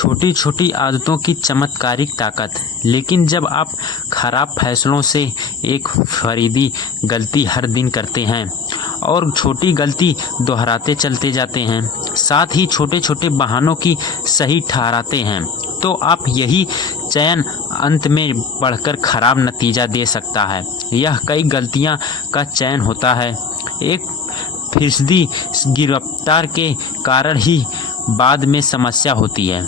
छोटी छोटी आदतों की चमत्कारिक ताकत। लेकिन जब आप खराब फैसलों से एक फरीदी गलती हर दिन करते हैं और छोटी गलती दोहराते चलते जाते हैं, साथ ही छोटे छोटे बहानों की सही ठहराते हैं, तो आप यही चयन अंत में बढ़कर खराब नतीजा दे सकता है। यह कई गलतियां का चयन होता है। 1% गिरफ्तार के कारण ही बाद में समस्या होती है।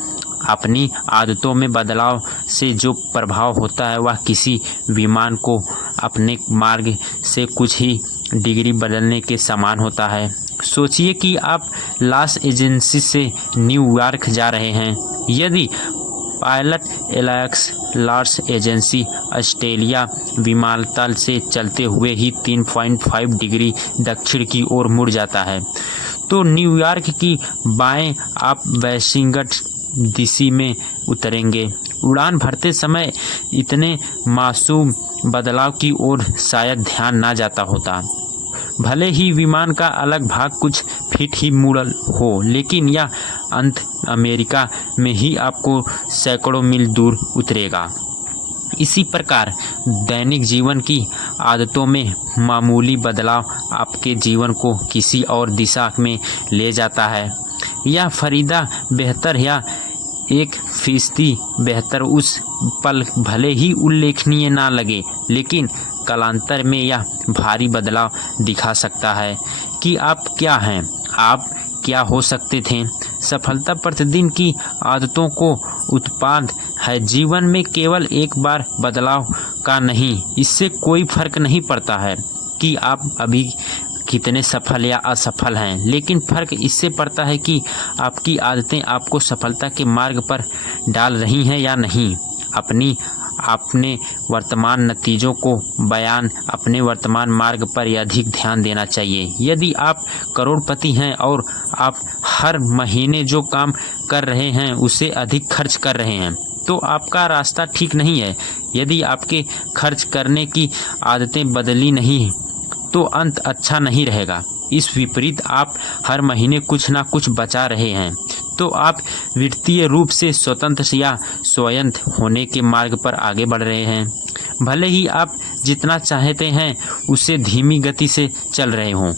अपनी आदतों में बदलाव से जो प्रभाव होता है वह किसी विमान को अपने मार्ग से कुछ ही डिग्री बदलने के समान होता है। सोचिए कि आप लॉस एंजल्स से न्यूयॉर्क जा रहे हैं। यदि pilot Alex Los Angeles Australia विमानतल से चलते हुए ही 3.5 डिग्री दक्षिण की ओर मुड़ जाता है, तो न्यूयॉर्क की बाएं आप वाशिंगटन डीसी में उतरेंगे। उड़ान भरते समय इतने मासूम बदलाव की ओर शायद ध्यान ना जाता होता। भले ही विमान का अलग भाग कुछ फीट ही मुड़ा हो, लेकिन यह अंत अमेरिका में ही आपको सैकड़ों मील दूर उतरेगा। इसी प्रकार दैनिक जीवन की आदतों में मामूली बदलाव आपके जीवन को किसी और दिशा में ले जाता है। यह फरीदा बेहतर या 1% बेहतर उस पल भले ही उल्लेखनीय ना लगे, लेकिन कालांतर में यह भारी बदलाव दिखा सकता है कि आप क्या हैं, आप क्या हो सकते थे। सफलता प्रतिदिन की आदतों को उत्पाद है, जीवन में केवल एक बार बदलाव का नहीं। इससे कोई फर्क नहीं पड़ता है कि आप अभी कितने सफल या असफल हैं, लेकिन फर्क इससे पड़ता है कि आपकी आदतें आपको सफलता के मार्ग पर डाल रही हैं या नहीं। अपने वर्तमान नतीजों को बयान अपने वर्तमान मार्ग पर अधिक ध्यान देना चाहिए। यदि आप करोड़पति हैं और आप हर महीने जो काम कर रहे हैं उसे अधिक खर्च कर रहे हैं, तो आपका रास्ता ठीक नहीं है। यदि आपके खर्च करने की आदतें बदली नहीं तो अंत अच्छा नहीं रहेगा। इस विपरीत आप हर महीने कुछ ना कुछ बचा रहे हैं, तो आप वित्तीय रूप से स्वतंत्र या स्वायत्त होने के मार्ग पर आगे बढ़ रहे हैं। भले ही आप जितना चाहते हैं उससे धीमी गति से चल रहे हों,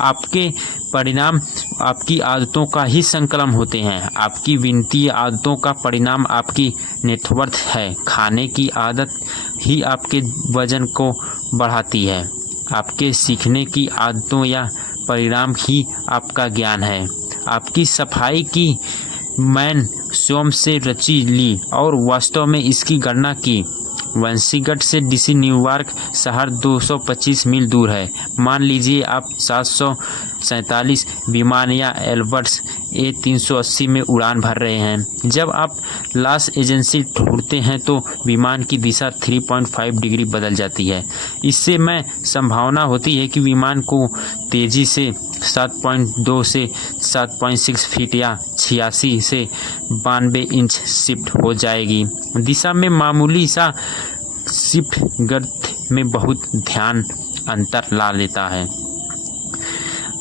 आपके परिणाम आपकी आदतों का ही संकलन होते हैं। आपकी वित्तीय आदतों का परिणाम आपकी नेटवर्थ है। खाने की आदत ही आपके वजन को बढ़ाती है। आपके सीखने की आदतों या परिणाम ही आपका ज्ञान है। आपकी सफाई की मैंने स्वयं से रची ली और वास्तव में इसकी गणना की। वाशिंगटन से डीसी न्यूयॉर्क शहर 225 मील दूर है। मान लीजिए आप 747 विमान या एयरबस A380 में उड़ान भर रहे हैं। जब आप लॉस एंजल्स उड़ते हैं तो विमान की दिशा 3.5 डिग्री बदल जाती है। इससे में संभावना होती है कि विमान को तेज़ी से 7.2 से 7.6 फीट या 86 से 92 इंच शिफ्ट हो जाएगी। दिशा में मामूली सा शिफ्ट गति में बहुत ध्यान अंतर ला लेता है।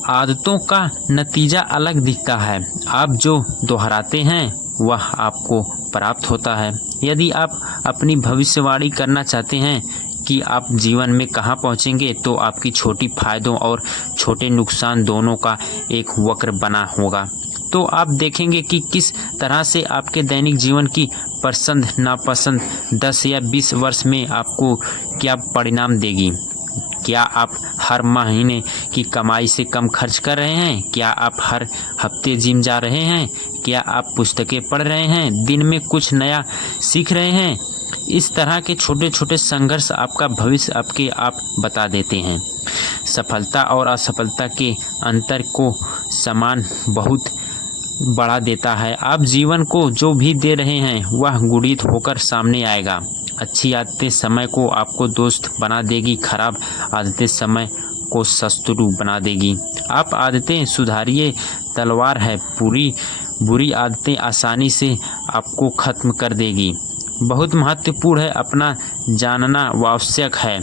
आदतों का नतीजा अलग दिखता है। आप जो दोहराते हैं वह आपको प्राप्त होता है। यदि आप अपनी भविष्यवाणी करना चाहते हैं कि आप जीवन में कहां पहुंचेंगे, तो आपकी छोटी फायदों और छोटे नुकसान दोनों का एक वक्र बना होगा। तो आप देखेंगे कि किस तरह से आपके दैनिक जीवन की पसंद नापसंद 10 या 20 वर्ष में आपको क्या परिणाम देगी। क्या आप हर महीने की कमाई से कम खर्च कर रहे हैं? क्या आप हर हफ्ते जिम जा रहे हैं? क्या आप पुस्तकें पढ़ रहे हैं? दिन में कुछ नया सीख रहे हैं? इस तरह के छोटे छोटे संघर्ष आपका भविष्य आपके आप बता देते हैं। सफलता और असफलता के अंतर को समान बहुत बढ़ा देता है। आप जीवन को जो भी दे रहे हैं वह गुणित होकर सामने आएगा। अच्छी आदतें समय को आपको दोस्त बना देगी, खराब आदतें समय को शत्रु बना देगी। आप आदतें सुधारिए, तलवार है, बुरी आदतें आसानी से आपको खत्म कर देगी। बहुत महत्वपूर्ण है, अपना जानना आवश्यक है।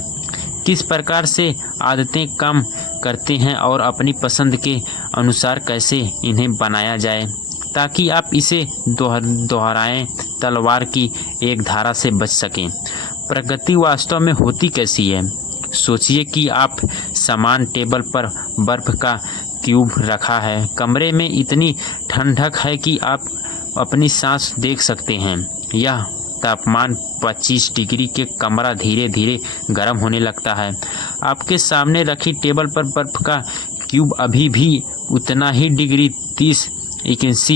किस प्रकार से आदतें काम करते हैं और अपनी पसंद के अनुसार कैसे इन्हें बनाया जाए। ताकि आप इसे दोहराएं तलवार की एक धारा से बच सकें। प्रगति वास्तव में होती कैसी है? सोचिए कि आप सामान टेबल पर बर्फ़ का क्यूब रखा है। कमरे में इतनी ठंडक है कि आप अपनी सांस देख सकते हैं। यह तापमान 25 डिग्री के कमरा धीरे धीरे गर्म होने लगता है। आपके सामने रखी टेबल पर बर्फ़ का क्यूब अभी भी उतना ही डिग्री 30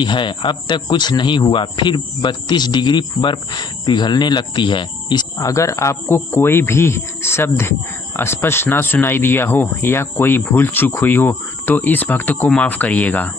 है। अब तक कुछ नहीं हुआ, फिर 32 डिग्री बर्फ़ पिघलने लगती है। अगर आपको कोई भी शब्द स्पष्ट ना सुनाई दिया हो या कोई भूल चूक हुई हो तो इस भक्त को माफ़ करिएगा।